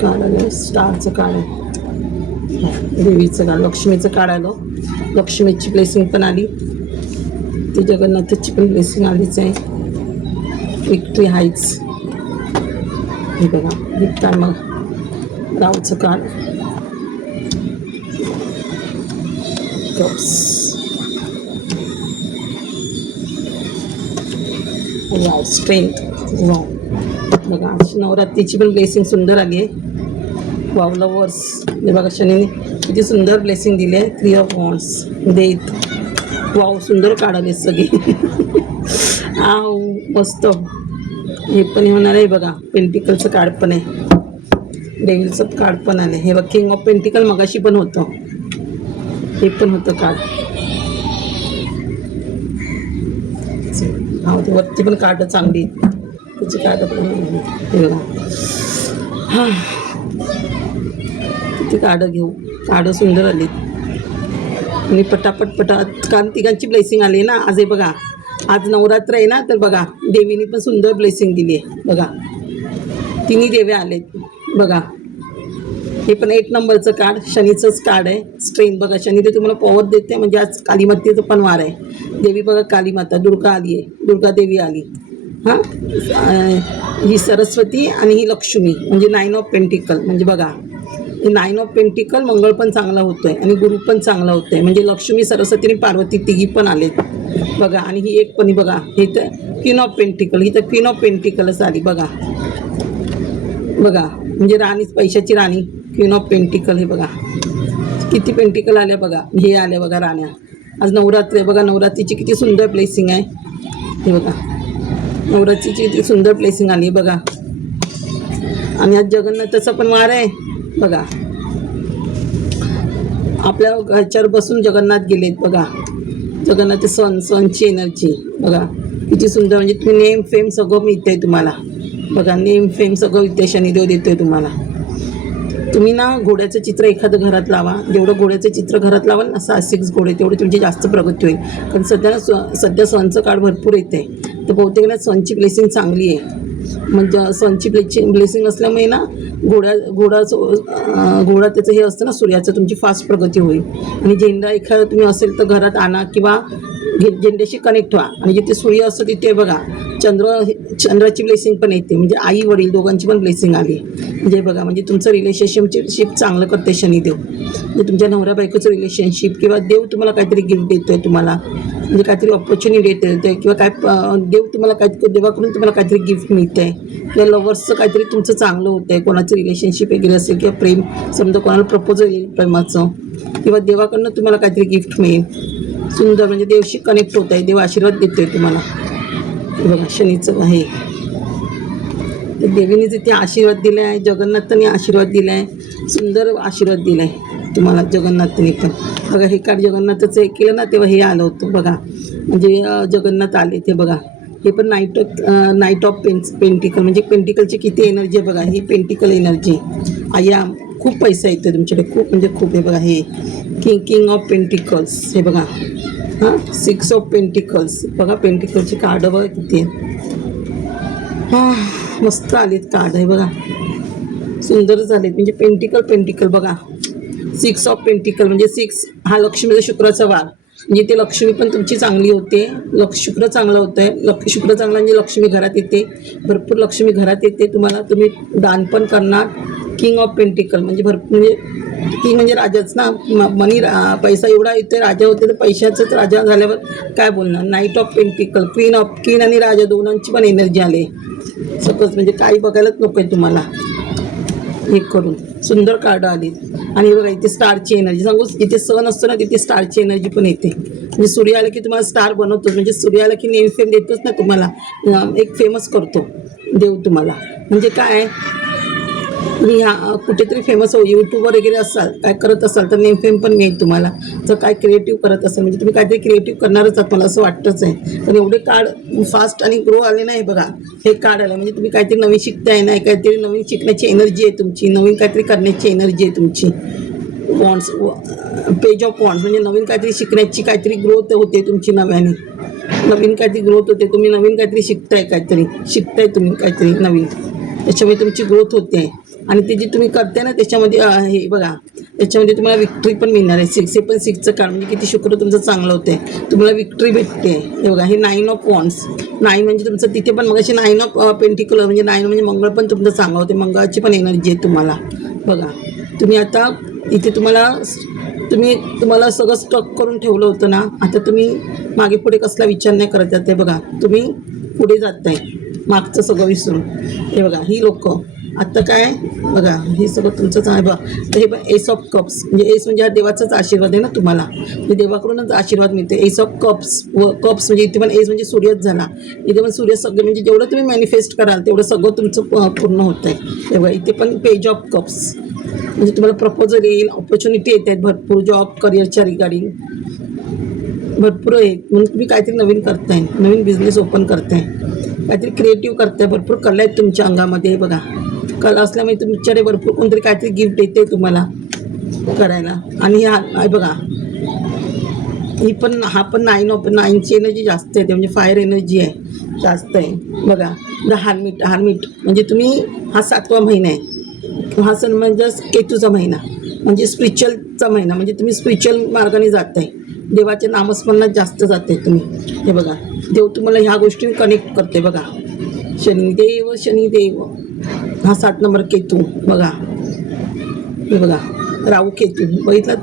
Card आलं, स्टारचं card आहे, देवीचं कार्ड, लक्ष्मीचं कार्ड आलं. लक्ष्मीची ब्लेसिंग पण आली, ती जगन्नाथची पण ब्लेसिंग आलीच आहे. विक्ट्री हाईट्स हे बघा, हे काय मग रावचं card, cups, wow strength, wow बघा नवरात्रीची पण ब्लेसिंग सुंदर आली आहे. वाव लवर्स हे बघा, शनीने किती सुंदर ब्लेसिंग दिली आहे. 3 ऑफ वॉन्ड्स, डेथ, वाव सुंदर कार्ड आले सगळे. आव मस्त. हे पण होणार आहे बघा, पेंटिकलचं कार्ड पण आहे, डेव्हिलचं कार्ड पण आलं. हे बघ किंग ऑफ पेंटिकल मगाशी पण होतं, हे पण होतं कार्ड. हा वरती पण कार्ड चांगली त्याची कार्ड पण हे बघा. हां किती कार्ड घेऊ, कार्ड सुंदर आली आणि पटापट कारण तिघांची ब्लेसिंग आली ना आज. हे बघा आज नवरात्र आहे ना, तर बघा देवीने पण सुंदर ब्लेसिंग दिली आहे बघा. तिन्ही देव्या आलेत बघा. हे पण 8 नंबरचं कार्ड, शनीचंच कार्ड आहे. स्ट्रेंथ बघा, शनी ते तुम्हाला पॉवर देते. म्हणजे आज कालीमातेचं पण वार आहे. देवी बघा कालीमाता, दुर्गा आली आहे, दुर्गा देवी आली. हां ही सरस्वती आणि ही लक्ष्मी, म्हणजे 9 ऑफ पेंटिकल. म्हणजे बघा 9 ऑफ पेंटिकल, मंगळ पण चांगला होतो आहे आणि गुरु पण चांगला होतो आहे. म्हणजे लक्ष्मी, सरस्वती आणि पार्वती तिघी पण आलेत बघा. आणि ही एक पण बघा, ही तर क्वीन ऑफ पेंटिकल, ही तर क्वीन ऑफ पेंटिकलच आली बघा. बघा म्हणजे राणी, पैशाची राणी, क्वीन ऑफ पेंटिकल. हे बघा किती पेंटिकल आल्या बघा. हे आल्या बघा राण्या. आज नवरात्री आहे बघा, नवरात्रीची किती सुंदर ब्लेसिंग आहे. हे बघा नवरात्रीची किती सुंदर ब्लेसिंग आली बघा. आणि आज जगन्नाथाचा पण वार आहे बघा. आपल्या घरच्यावर बसून जगन्नाथ गेलेत बघा. जगन्नाथ सणची एनर्जी बघा किती सुंदर. म्हणजे तुम्ही नेम फेम सगळं मिळतंय तुम्हाला बघा. नेम फेम सगळं विद्या शनिदेव देतोय तुम्हाला. तुम्ही ना घोड्याचं चित्र एखादं घरात लावा. जेवढं घोड्याचं चित्र घरात लावाल ना 6 घोडे, तेवढी तुमची जास्त प्रगती होईल. कारण सध्या सणचं काळ भरपूर येत आहे, तर बहुतेक ना सणची ब्लेसिंग चांगली आहे. म्हणजे सणची ब्लेसिंग असल्यामुळे ना घोडा त्याचं हे असतं ना सूर्याचं, तुमची फास्ट प्रगती होईल. आणि झेंडा एखादा तुम्ही असेल तर घरात आणा किंवा झेंड्याशी कनेक्ट व्हा. आणि जिथे सूर्य असतं तिथे बघा चंद्राची ब्लेसिंग पण येते. म्हणजे आई वडील दोघांची पण ब्लेसिंग आली. म्हणजे बघा म्हणजे तुमचं रिलेशनशिप चांगलं करते शनिदेव. म्हणजे तुमच्या नवऱ्या बायकोचं रिलेशनशिप, किंवा देव तुम्हाला काहीतरी गिफ्ट देतोय तुम्हाला, म्हणजे काहीतरी ऑपॉर्च्युनिटी देतोय, किंवा काय देव तुम्हाला काहीतरी, देवाकडून तुम्हाला काहीतरी गिफ्ट मिळतं आहे, किंवा लवर्सचं काहीतरी तुमचं चांगलं होतं आहे. कोणाचं रिलेशनशिप वगैरे असेल, किंवा प्रेम, समजा कोणाला प्रपोजल येईल प्रेमाचं, किंवा देवाकडनं तुम्हाला काहीतरी गिफ्ट मिळेल सुंदर. म्हणजे देवशी कनेक्ट होत आहे, देव आशीर्वाद देतोय तुम्हाला. बघा शनीचं आहे, देवीने तिथे आशीर्वाद दिला आहे, जगन्नाथाने आशीर्वाद दिला आहे, सुंदर आशीर्वाद दिला आहे तुम्हाला जगन्नाथाने पण. बघा हे कार्ड जगन्नाथाचं हे केलं ना तेव्हा हे आलं होतं बघा. म्हणजे जगन्नाथ आले ते बघा. हे पण नाईट ऑफ पेंटिकल, म्हणजे पेंटिकलची किती एनर्जी आहे बघा. ही पेंटिकल एनर्जी आया, खूप पैसा येतो तुमच्याकडे, खूप म्हणजे खूप. हे बघा हे किंग ऑफ पेंटिकल्स. हे बघा हां 6 ऑफ पेंटिकल्स. बघा पेंटिकलची कार्ड बघा किती आहे. हां मस्त आलेत कार्ड आहे बघा, सुंदर झालेत. म्हणजे पेंटिकल बघा 6 ऑफ पेंटिकल. म्हणजे 6 हा लक्ष्मीचा शुक्राचा वार. म्हणजे ते लक्ष्मी पण तुमची चांगली होते, शुक्र चांगला होतं आहे. शुक्र चांगला म्हणजे लक्ष्मी घरात येते, भरपूर लक्ष्मी घरात येते तुम्हाला. तुम्ही दान पण करणार. किंग ऑफ पेंटिकल म्हणजे भरपूर, म्हणजे किंग म्हणजे राजाच ना, मनी पैसा एवढा येतो, राजा होते, तर पैशाचंच राजा झाल्यावर काय बोलणार. नाईट ऑफ पेंटिकल, क्वीन आणि राजा दोघांची पण एनर्जी आले सपोज. म्हणजे काही बघायलाच नको आहे तुम्हाला. हे करून सुंदर कार्ड आली. आणि बघा इथे स्टारची एनर्जी सांगू, जिथे सण असतो ना तिथे स्टारची एनर्जी पण येते. म्हणजे सूर्य आला की तुम्हाला स्टार बनवतो. म्हणजे सूर्य आला की नेम फेम देतोच ना तुम्हाला, एक फेमस करतो देव तुम्हाला. म्हणजे काय तुम्ही कुठेतरी फेमस हो, यूट्यूबवर वगैरे असाल, काय करत असाल तर नेम फेम पण मिळेल तुम्हाला. जर काय क्रिएटिव्ह करत असाल म्हणजे तुम्ही काहीतरी क्रिएटिव्ह करणारच आहात, मला असं वाटतंच आहे. पण एवढे कार्ड फास्ट आणि ग्रो आले नाही बघा. हे कार्ड आलं म्हणजे तुम्ही काहीतरी नवीन शिकताय, नाही काहीतरी नवीन शिकण्याची एनर्जी आहे तुमची, नवीन काहीतरी करण्याची एनर्जी आहे तुमची. वॉन्ड्स, पेज ऑफ वॉन्ड्स म्हणजे नवीन काहीतरी शिकण्याची, काहीतरी ग्रोथ होते तुमची नव्याने, नवीन काहीतरी ग्रोथ होते. तुम्ही नवीन काहीतरी शिकताय तुम्ही काहीतरी नवीन, त्याच्यामुळे तुमची ग्रोथ होते. आणि ते जे तुम्ही करते ना त्याच्यामध्ये हे बघा, त्याच्यामध्ये तुम्हाला विक्ट्री पण मिळणार आहे. 6 हे पण 6चं कार्ड म्हणजे किती शुक्र तुमचं चांगलं होते, तुम्हाला विक्ट्री भेटते. हे बघा, हे 9 ऑफ वॉन्ड्स. 9 म्हणजे तुमचं तिथे पण मग अशी 9 ऑफ पेंटिकल म्हणजे 9 म्हणजे मंगळ पण तुमचं चांगलं होते, मंगळाची पण एनर्जी आहे तुम्हाला. बघा तुम्ही आता इथे तुम्हाला सगळं स्टॉक करून ठेवलं होतं ना, आता तुम्ही मागे पुढे कसला विचार नाही करत आहे. ते बघा तुम्ही पुढे जात आहे मागचं सगळं विसरून. हे बघा ही लोक आत्ता काय बघा, हे सगळं तुमचंच आहे बघा. तर हे पण एस ऑफ कप्स म्हणजे एस म्हणजे हा देवाचाच आशीर्वाद आहे ना तुम्हाला, म्हणजे देवाकडूनच आशीर्वाद मिळते. एस ऑफ कप्स म्हणजे इथे पण एस म्हणजे सूर्यच झाला. इथे पण सूर्य सगळं म्हणजे जेवढं तुम्ही मॅनिफेस्ट कराल तेवढं सगळं तुमचं पूर्ण होतं आहे. तेव्हा इथे पण पेज ऑफ कप्स म्हणजे तुम्हाला प्रपोजल येईल, ऑपॉर्च्युनिटी येत आहेत भरपूर, जॉब करिअरच्या रिगार्डिंग भरपूर आहे. म्हणून तुम्ही काहीतरी नवीन करताय, नवीन बिझनेस ओपन करताय, काहीतरी क्रिएटिव्ह करताय. भरपूर कला आहेत तुमच्या अंगामध्ये. बघा कला असल्यामुळे तुमच्याकडे भरपूर कोणतरी काहीतरी गिफ्ट येते तुम्हाला करायला. आणि हा बघा हा पण 9ची एनर्जी जास्त आहे, म्हणजे फायर एनर्जी आहे जास्त आहे. बघा द हार्मिट म्हणजे तुम्ही हा 7वा महिना आहे. हा सण म्हणजे केतूचा महिना म्हणजे स्पिरिच्युअलचा महिना, म्हणजे तुम्ही स्पिरिच्युअल मार्गाने जात आहे, देवाच्या नामस्मरणात जास्त जाते तुम्ही. हे बघा देव तुम्हाला ह्या गोष्टी कनेक्ट करते. बघा शनिदेव हा 7 नंबर केतू. बघा हे बघा राहू केतू बघितलं,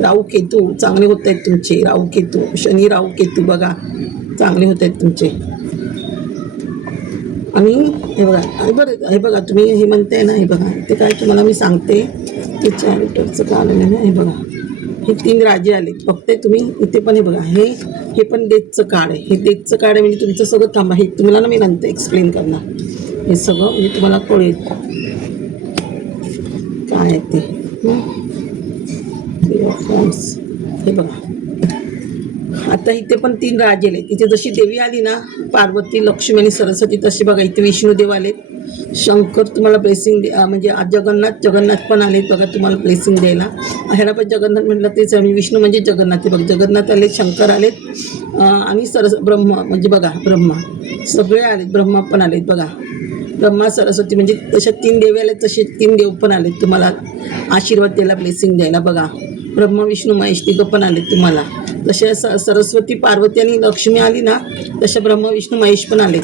राहू केतू चांगले होत आहेत तुमचे. राहू केतू शनी राहू केतू बघा चांगले होत आहेत तुमचे. आणि हे बघा हे बघा तुम्ही हे म्हणताय ना, हे बघा ते काय तुम्हाला मी सांगते ते चॅरिटरचं कार्ड आहे ना. हे बघा हे 3 राजे आले फक्त तुम्ही इथे पण. हे बघा हे पण डेथचं कार्ड आहे. हे डेथचं कार्ड आहे म्हणजे तुमचं सगळं थांबा. हे तुम्हाला ना मी नंतर एक्सप्लेन करणार हे सगळं, म्हणजे तुम्हाला कळेल काय आहे ते. हे बघा आता इथे पण 3 राजे आले. इथे जशी देवी आली ना पार्वती, लक्ष्मी आणि सरस्वती, तशी बघा इथे विष्णुदेव आले, शंकर तुम्हाला ब्लेसिंग म्हणजे आज जगन्नाथ पण आलेत बघा तुम्हाला ब्लेसिंग द्यायला. ह्याला पण जगन्नाथ म्हटलं तेच आहे, विष्णू म्हणजे जगन्नाथ. बघा जगन्नाथ आले, शंकर आलेत आणि ब्रह्मा म्हणजे बघा ब्रह्मा सगळे आलेत, ब्रह्मा पण आलेत बघा. ब्रह्मा सरस्वती म्हणजे तशा 3 देवी आलेत, तसे 3 देव पण आलेत तुम्हाला आशीर्वाद द्यायला, ब्लेसिंग द्यायला. बघा ब्रह्मा विष्णू महेश तिघं पण आलेत तुम्हाला. जसे सरस्वती पार्वती आणि लक्ष्मी आली ना, तशा ब्रह्मा विष्णू महेश पण आले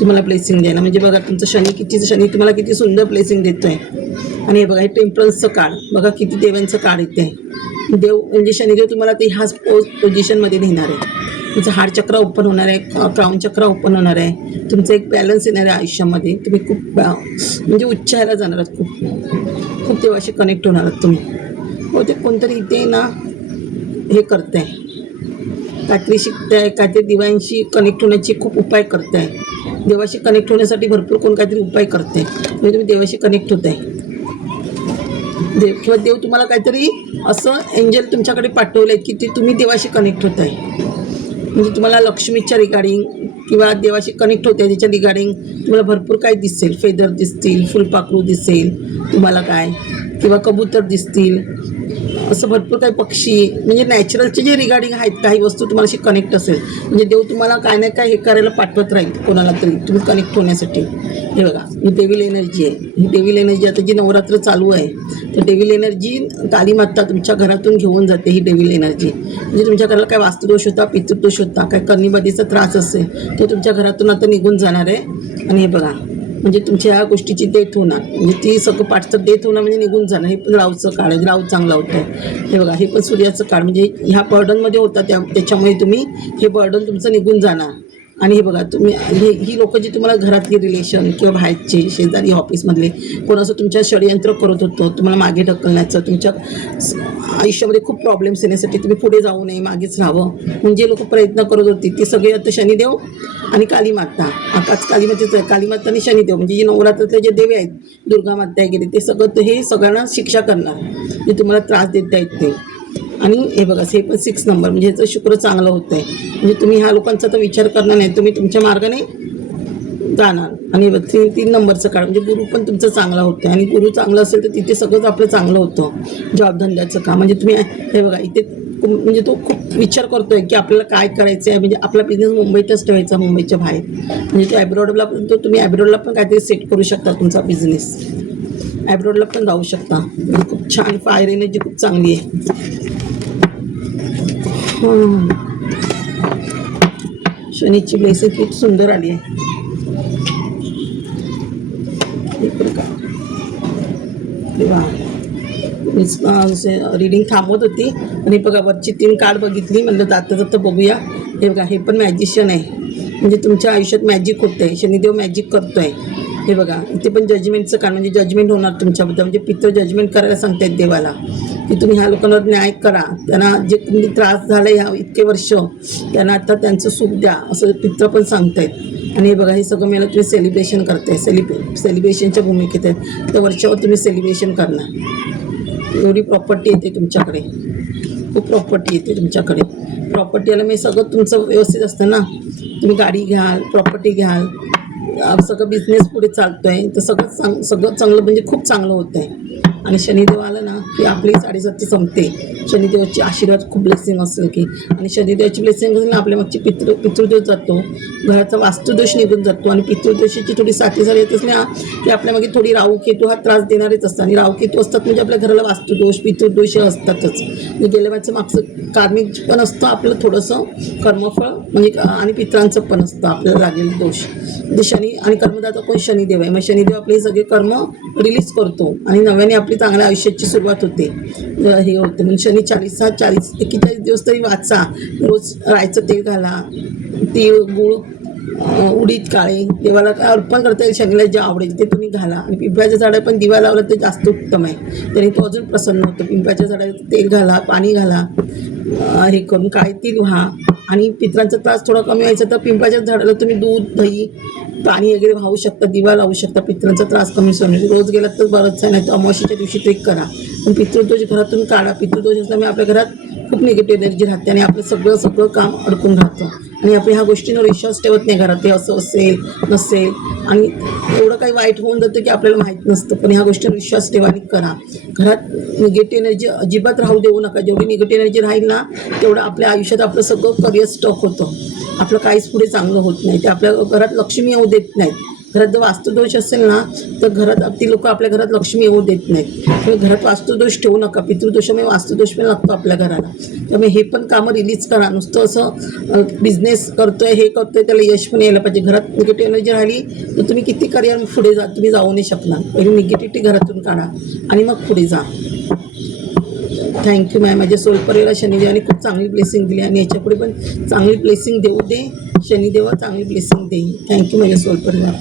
तुम्हाला ब्लेसिंग द्यायला. म्हणजे बघा तुमचं शनी तुम्हाला किती सुंदर ब्लेसिंग देतोय. आणि हे बघा हे टेम्परन्सचं कार्ड बघा किती देवांचं कार्ड येते. देव म्हणजे शनिदेव तुम्हाला ते ह्याच पोझिशनमध्ये नेणार आहे. तुमचं हार्ट चक्र ओपन होणार आहे, क्राऊन चक्र ओपन होणार आहे, तुमचं एक बॅलन्स येणार आहे आयुष्यामध्ये. तुम्ही खूप म्हणजे उच्चायला जाणार आहात, खूप देवाशी कनेक्ट होणार आहात तुम्ही. हो ते कोणतरी इथे ना हे करत आहे, काहीतरी शिकताय, काहीतरी देवांशी कनेक्ट होण्याची खूप उपाय करताय. देवाशी कनेक्ट होण्यासाठी भरपूर कोण काहीतरी उपाय करते, म्हणजे तुम्ही देवाशी कनेक्ट होत आहे. किंवा देव तुम्हाला काहीतरी असं एंजल तुमच्याकडे पाठवलं आहे की ते तुम्ही देवाशी कनेक्ट होत आहे. म्हणजे तुम्हाला लक्ष्मीच्या रिगार्डिंग किंवा देवाशी कनेक्ट होते त्याच्या रिगार्डिंग तुम्हाला भरपूर काही दिसेल. फेदर दिसतील, फुलपाखरू दिसेल तुम्हाला काय, किंवा कबूतर दिसतील, असं भरपूर काही पक्षी म्हणजे नॅचरलचे जे रिगार्डिंग आहेत काही वस्तू तुम्हाला अशी कनेक्ट असेल. म्हणजे देव तुम्हाला काय ना काय हे करायला पाठवत राहील कोणाला तरी तुम्ही कनेक्ट होण्यासाठी. हे बघा ही डेव्हिल एनर्जी आहे. ही डेव्हिल एनर्जी आता जी नवरात्र चालू आहे तर डेव्हिल एनर्जी काली माता तुमच्या घरातून घेऊन जाते. ही डेव्हिल एनर्जी म्हणजे तुमच्या घराला काय वास्तुदोष होता, पितृदोष होता, काय कन्नीबाधीचा त्रास असेल तो तुमच्या घरातून आता निघून जाणार आहे. आणि हे बघा म्हणजे तुमच्या ह्या गोष्टीची डेथ होणार, म्हणजे ती सगळं पाठचं डेथ होणं म्हणजे निघून जाणं. हे पण राहूचं काळ आहे, राहू चांगला होतं. हे बघा हे पण सूर्याचं काळ म्हणजे ह्या बर्डनमध्ये होता त्याच्यामुळे तुम्ही हे बर्डन तुमचं निघून जाणार. आणि हे बघा तुम्ही ही लोक जी तुम्हाला घरातली रिलेशन किंवा बाहेरचे शेजारी ऑफिसमधले कोण असं तुमच्या षडयंत्र करत होतं तुम्हाला मागे ढकलण्याचं, तुमच्या आयुष्यामध्ये खूप प्रॉब्लेम्स येण्यासाठी तुम्ही पुढे जाऊ नये मागेच राहावं म्हणजे लोक प्रयत्न करत होते ते सगळे आता शनिदेव आणि कालीमाता, आताच कालीमातेच आहे, कालीमाता आणि शनिदेव म्हणजे जे नवरात्रातले जे देवे आहेत, दुर्गा माता वगैरे ते सगळं हे सगळ्यांना शिक्षा करणार जे तुम्हाला त्रास देत आहेत ते. आणि हे बघा हे पण 6 नंबर म्हणजे ह्याचं शुक्र चांगलं होतं आहे. म्हणजे तुम्ही ह्या लोकांचा तर विचार करणार नाही, तुम्ही तुमच्या मार्गाने जाणार. आणि 3 नंबरचं काळ म्हणजे गुरु पण तुमचं चांगला होतं आणि गुरु चांगलं असेल तर तिथे सगळंच आपलं चांगलं होतं. जॉब धंद्याचं काम म्हणजे तुम्ही हे बघा इथे म्हणजे तो खूप विचार करतोय की आपल्याला काय करायचं आहे. म्हणजे आपला बिझनेस मुंबईतच ठेवायचा, मुंबईच्या बाहेर म्हणजे तो ॲब्रॉडला पण तुम्ही ॲब्रॉडला पण काहीतरी सेट करू शकता तुमचा बिझनेस. ॲब्रॉडला पण जाऊ शकता. खूप छान फायर एनर्जी खूप चांगली आहे. शनीची ब्लेसिंग खूप सुंदर आली आहे. रीडिंग थांबवत होती आणि बघा वरची 3 कार्ड बघितली, म्हणलं जाता जाता बघूया. हे बघा, हे पण मॅजिशियन आहे, म्हणजे तुमच्या आयुष्यात मॅजिक होतं आहे, शनिदेव मॅजिक करतो आहे. हे बघा, इथे पण जजमेंटचं कार्ड, म्हणजे जजमेंट होणार तुमच्याबद्दल, म्हणजे पित्र जजमेंट करायला सांगतायत देवाला की तुम्ही ह्या लोकांवर न्याय करा, त्यांना जे तुम्ही त्रास झाला ह्या इतके वर्ष त्यांना आता त्यांचं सुख द्या, असं पित्र पण सांगतायत. आणि हे बघा, हे सगळं मला तुम्ही सेलिब्रेशन करताय, सेलिब्रेशनच्या भूमिकेत आहे. तर वर्षावर तुम्ही सेलिब्रेशन करणार. एवढी प्रॉपर्टी येते तुमच्याकडे, खूप प्रॉपर्टी येते तुमच्याकडे. प्रॉपर्टी आलं म्हणजे सगळं तुमचं व्यवस्थित असतं ना. तुम्ही गाडी घ्याल, प्रॉपर्टी घ्याल, सगळं बिझनेस पुढे चालतो आहे, तर सगळं चांगलं, म्हणजे खूप चांगलं होतं आहे. आणि शनिदेव आलं ना की आपली 7:30 संपते. शनिदेवाची आशीर्वाद खूप ब्लेसिंग असेल की, आणि शनिदेवाची ब्लेसिंग असेल ना आपल्या मागची पितृदोष जातो, घराचा वास्तुदोष निघून जातो. आणि पितृदोषाची थोडी साथीसारी येतच ना की आपल्या मागे थोडी राहू केतू हा त्रास देणारेच असतात. आणि राहू केतू असतात म्हणजे आपल्या घराला वास्तुदोष पितृदोष असतातच. म्हणजे गेल्या वेळचं मागचं कार्मिक पण असतं आपलं थोडंसं कर्मफळ, म्हणजे आणि पित्रांचं पण असतं आपल्याला लागलेलं दोष. म्हणजे शनी आणि कर्मदाता कोण? शनिदेव आहे. मग शनिदेव आपले सगळे कर्म रिलीज करतो आणि नव्याने आपली चांगल्या आयुष्याची सुरुवात होते. हे होते म्हणजे शनी 41 दिवस तरी वाचा. रोज रायचं तेल घाला, तीळ गुळ उडीद काळे देवाला काय अर्पण करता येईल, शनीला जे आवडेल ते तुम्ही घाला. आणि पिंपळाच्या झाडाला पण दिवा लावला तर जास्त उत्तम आहे, तरी तो अजून प्रसन्न होतो. पिंपळाच्या झाडाला तेल घाला, पाणी घाला, हे करून काळे तीळ व्हा. आणि पित्रांचा त्रास थोडा कमी व्हायचा तर पिंपळाच्या झाडाला तुम्ही दूध दही पाणी वगैरे वाहू शकता, दिवा लावू शकता. पित्रांचा त्रास कमी होण्यासाठी रोज गेलात तर बरंच आहे, नाही तर अमावस्येच्या दिवशी ट्रेक करा. पण पितृदोष घरातून काढा. पितृदोष असल्यामुळे आपल्या घरात खूप निगेटिव्ह एनर्जी राहते आणि आपलं सगळं काम अडकून राहतं. आणि आपण ह्या गोष्टींवर विश्वास ठेवत नाही, घरात हे असं असेल नसेल, आणि एवढं काही वाईट होऊन जातं की आपल्याला माहीत नसतं. पण ह्या गोष्टींवर विश्वास ठेवा आणि करा. घरात निगेटिव्ह एनर्जी अजिबात राहू देऊ नका. जेवढी निगेटिव्ह एनर्जी राहील ना तेवढं आपल्या आयुष्यात आपलं सगळं करिअर स्टॉक होतं, आपलं काहीच पुढे चांगलं होत नाही. ते आपल्या घरात लक्ष्मी येऊ देत नाहीत. घरात जर वास्तुदोष असेल ना तर घरात ती लोक आपल्या घरात लक्ष्मी येऊ देत नाहीत. त्यामुळे घरात वास्तुदोष ठेवू नका. पितृदोषामुळे वास्तुदोष पण लागतो आपल्या घराला. त्यामुळे हे पण कामं रिलीज करा. नुसतं असं बिझनेस करतोय हे करतोय त्याला यश पण यायला पाहिजे. घरात निगेटिव्ह एनर्जी राहिली तर तुम्ही किती करिअर पुढे तुम्ही जाऊ नाही शकणार. पहिली निगेटिव्हिटी घरातून काढा आणि मग पुढे जा. Thank you ma'am. माझ्या सोल परिवाराला शनिदेवाने खूप चांगली ब्लेसिंग दिली आणि याच्यापुढे पण चांगली ब्लेसिंग देऊ दे. शनिदेवा चांगली ब्लेसिंग देईल. थँक्यू माझ्या सोल परिवार.